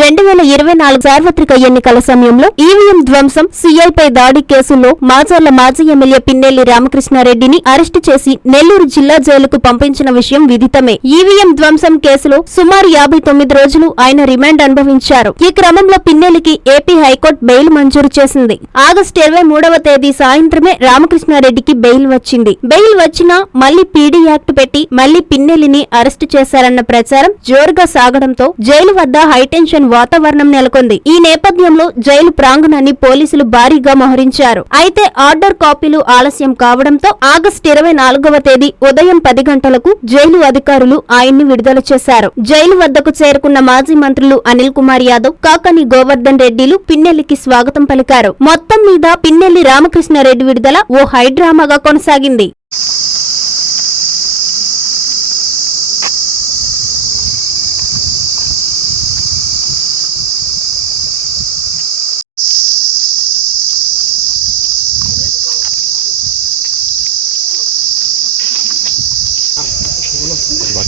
రెండు వేల ఇరవై నాలుగు సార్వత్రిక ఎన్నికల సమయంలో ఈవీఎం ధ్వంసం సీఐపై దాడి కేసులో మాచర్ల మాజీ ఎమ్మెల్యే పిన్నెల్లి రామకృష్ణారెడ్డిని అరెస్టు చేసి నెల్లూరు జిల్లా జైలుకు పంపించిన విషయం విదితమే. ఈవీఎం ధ్వంసం కేసులో సుమారు యాభై తొమ్మిది రోజులు ఆయన రిమాండ్ అనుభవించారు. ఈ క్రమంలో పిన్నెల్లికి ఏపీ హైకోర్టు బెయిల్ మంజూరు చేసింది. ఆగస్టు ఇరవై మూడవ తేదీ సాయంత్రమే రామకృష్ణారెడ్డికి బెయిల్ వచ్చింది. బెయిల్ వచ్చినా మళ్ళీ పీడీ యాక్ట్ పెట్టి మళ్ళీ పిన్నెల్లిని అరెస్టు చేశారన్న ప్రచారం జోరుగా సాగడంతో జైలు వద్ద హైటెన్షన్ వాతావరణం నెలకొంది. ఈ నేపథ్యంలో జైలు ప్రాంగణాన్ని పోలీసులు భారీగా మోహరించారు. అయితే ఆర్డర్ కాపీలు ఆలస్యం కావడంతో ఆగస్టు ఇరవై నాలుగవ తేదీ ఉదయం పది గంటలకు జైలు అధికారులు ఆయన్ని విడుదల చేశారు. జైలు వద్దకు చేరుకున్న మాజీ మంత్రులు అనిల్ కుమార్ యాదవ్ కాకని గోవర్ధన్ రెడ్డిలు పిన్నెల్లికి స్వాగతం పలికారు. మొత్తం మీద పిన్నెల్లి రామకృష్ణారెడ్డి విడుదల ఓ హైడ్రామాగా కొనసాగింది. Like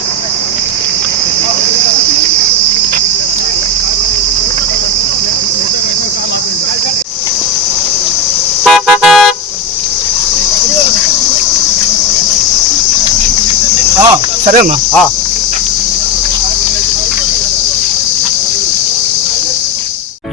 సరే అమ్మా